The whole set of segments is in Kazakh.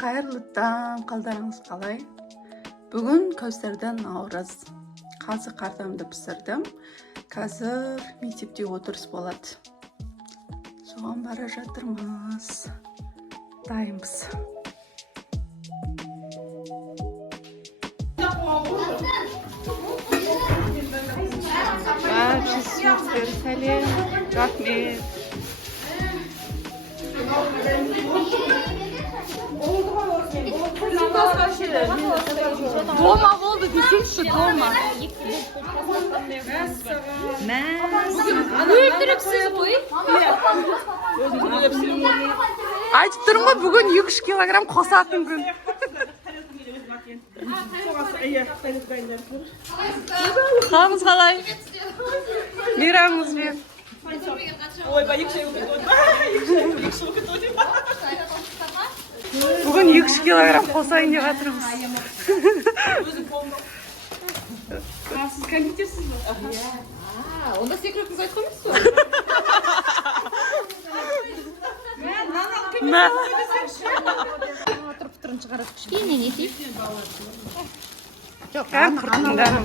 Қайырлы таң, қалдарыңыз қалай? Бүгін көздерден наурыз. Қазір қартамды пісірдім. Қазір мектепте отырыс болады. Соған бара жатырмыз. Дайынбыз. Вообще супер, сәлем, рахмет. Дома болды десеңші, дома. Өлтіріпсіз ғой. Айтып тұрмын ғой, бүгін 2-3 килограмм қосатын күн. Қалыңыз қалай? Мейрамыңыз бен. Бүгін 2-3 килограмм қосайын деп жатырмыз. Сіз кондитерсіз бі? Онда секретіңіз айтқан емессіз ғой? Тұрып тұрын шығарады кішкене не дейіп? Жоқ, құртыңданым.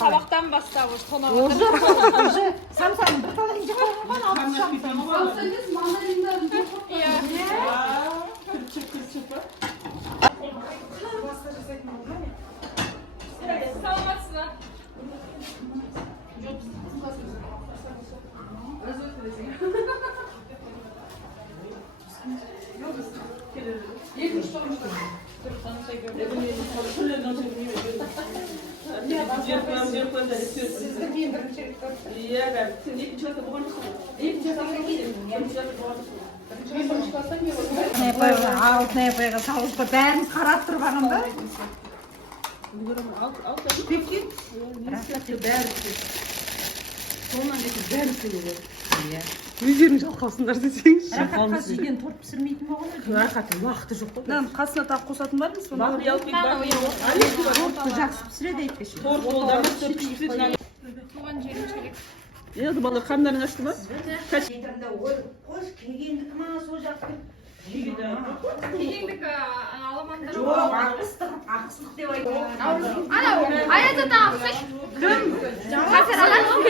Сабақтан бастап қонақ Самсаның бір талайын алтын айпайға салып бәріміз қарап тұрғанымда Өздерің жалқаусыңдар десеңші. рахатқа жеген торт пісірмейтін болған рахаттың уақыты жоқ қой. Қасына тағы қосатын бар мыс? Тортты жақсы пісіреді айтпеші. туған жерім керек. Еді бала қамдарын ашты ма? Қош келгендікі ма сол жақты? Кегендікі аламандар. Жоқ, ақыстық деп айтып. Анау, аязата ақсаш. Кім? Қазір аласың.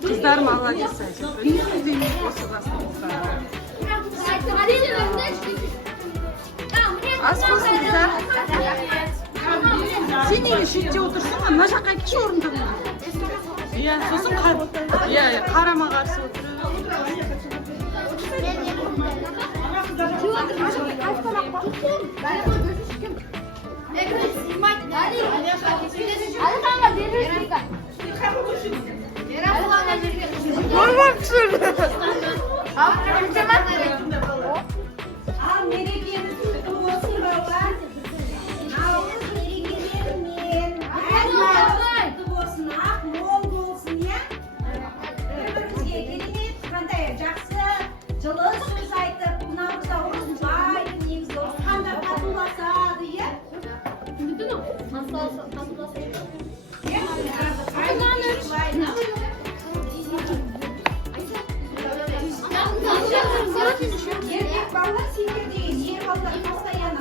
Қыздар молодец. Үйінде осы басын қосады. Ас қосыңыздар. Сен неге шетте отырсың? Мына жаққа кетші орындығына. Иә, сосын қарама қарсы Ал мерекеміз құтты болсын балалар. Наурыз мерекелерімен. Құтты болсын, ақ мол болсын, иә? Бір-бірімізге керемет, қандай жақсы, жылы сөз айтып, наурызда ұрыспайды, негізі ұрысқандар татуласады, иә? Еркек балалар сендер деген ер балалар постоянно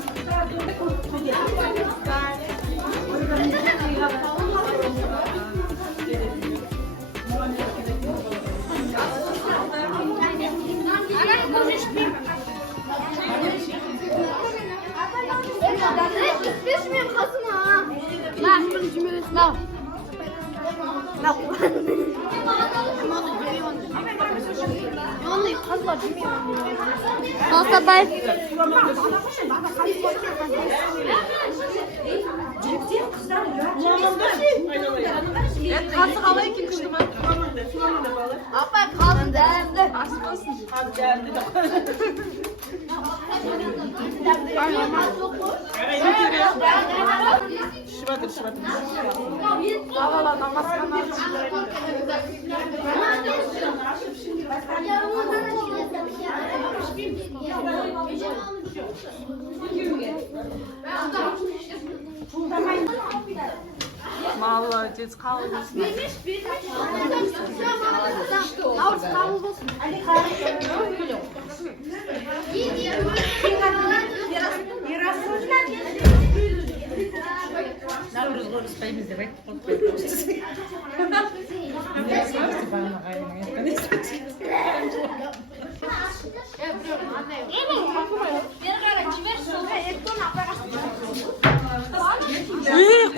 Қазы қалай екен күшті ма? Апа қалын дәрді. Асықпасын. Балалар намазға Молодец, қабыл болсын. Наурыз қорыспаймыз деп айтып қалды.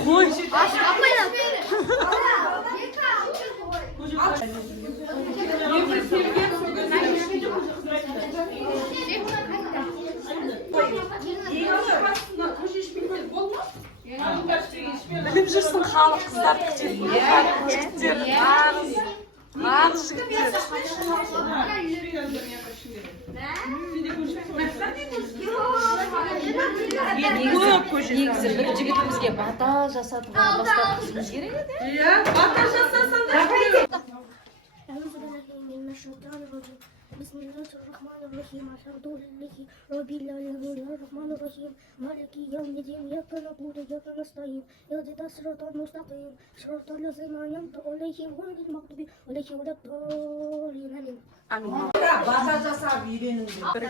Қой. Біліп жүрсің халық қыздар күтетін. Жігіттер, нағыз жігіттер. Негізі бір жігітімізге бата жасатуға бастапқызымыз керек еді. Иә, бата жасасаңдар. بسم الله الرحمن الرحيم الحمد لله رب العالمين الرحمن الرحيم مالك يوم الدين إياك نعبد وإياك نستعين اهدنا الصراط المستقيم صراط الذين أنعمت عليهم غير المغضوب عليهم ولا الضالين آمين. Бата жасап үйреніңдер.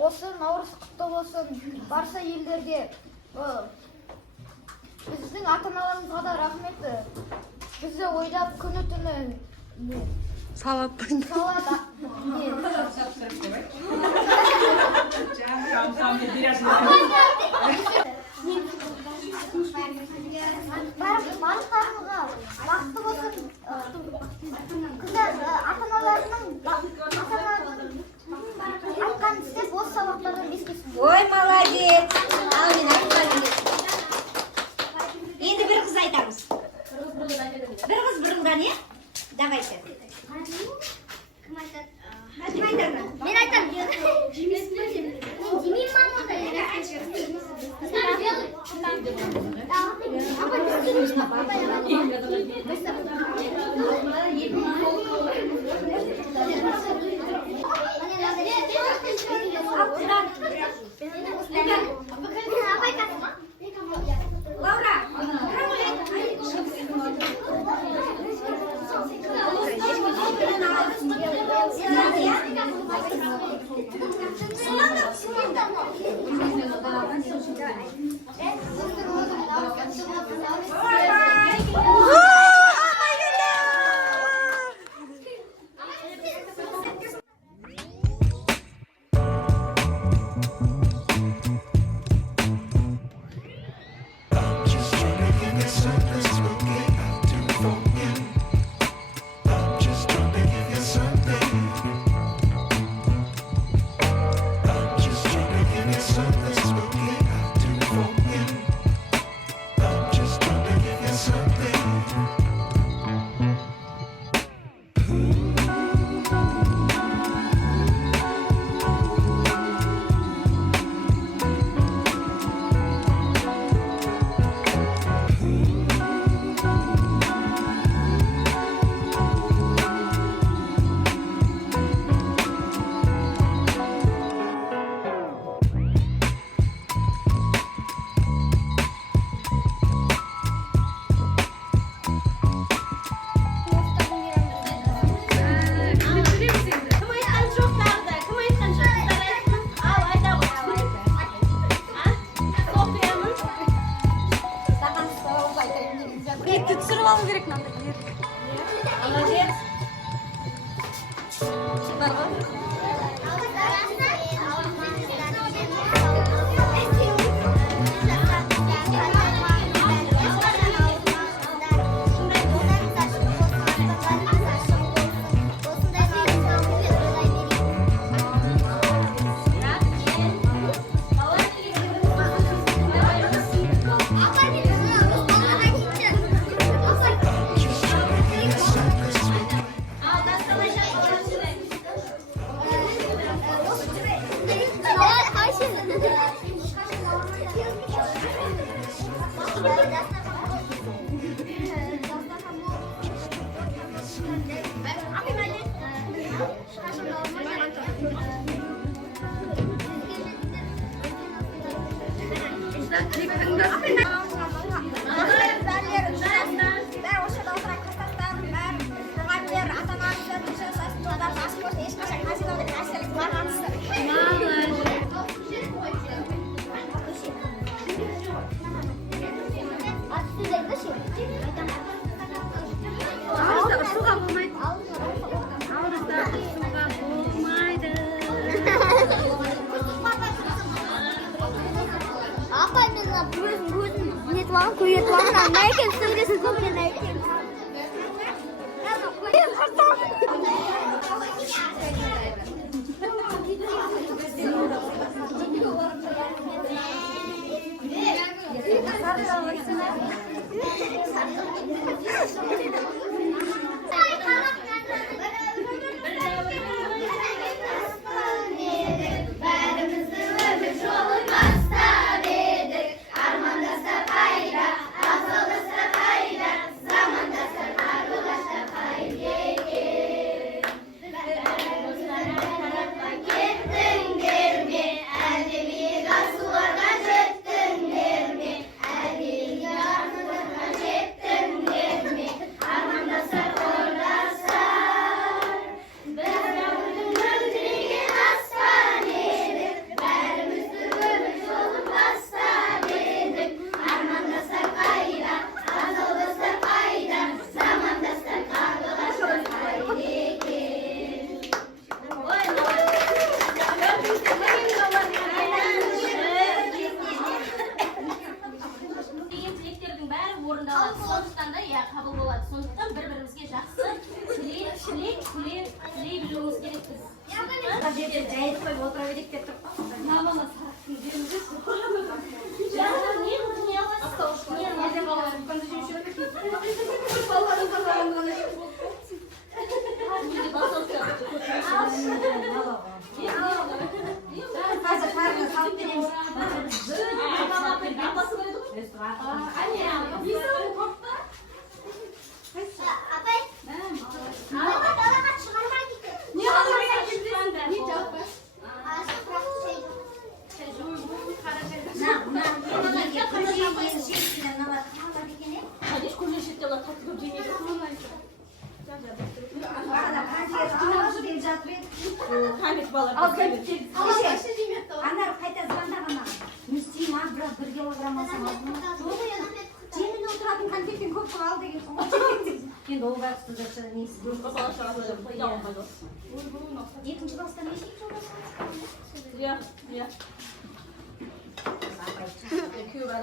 Осы наурыз құтты болсын. Барша елдерге біздің ата-аналарымызға да рахмет. Бізді ойлап күні түні Салаттың. Барлықтарыңызға бақытты болсын. Қыздар ата-аналарының айтқан істеп осы сабақтардан ескерсін. Ой, молодец. Алдин, енді бір қыз айтамыз. Бір қыз бұрынға не? Давайте. Кім айтады? Кім айтады? Мен айтам. Демей мамада. Лаура, Түсіріп алу керек мынандай. молодец. Thank you.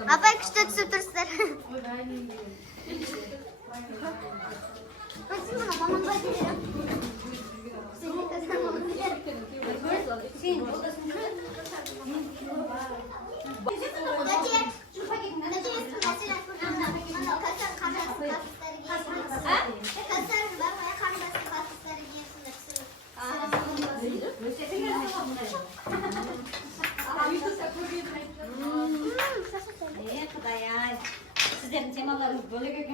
Апай күшті түсіп тұрсыздар. Sizlerin temalarınız böyle görünüyor.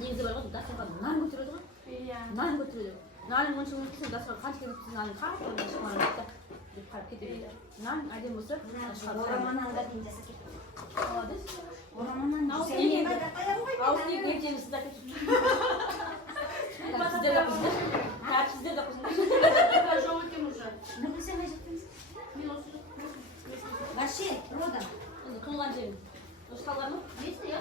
негізі бар ғой дастархан нан көтереді ғой нан көтереді нанның мұнша өткізіп дастархан қанша кетіп нанның қарап қойған шығарып деп қарап кете береді нан әдемі болса ауыз тиіп ертеңгі сіздер сіздер де қосыңдар сіздер де қосыңдар Вообще, родом. туылған жерің осы қалған ма? Есть, я?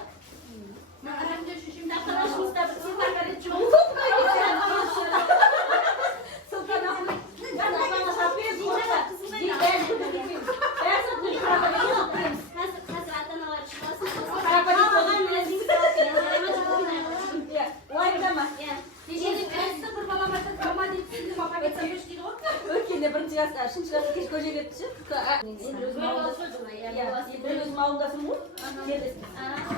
Шыншыға кеш көже кетті ше. Өзім ауылдасың ғой? Жерлеспіз.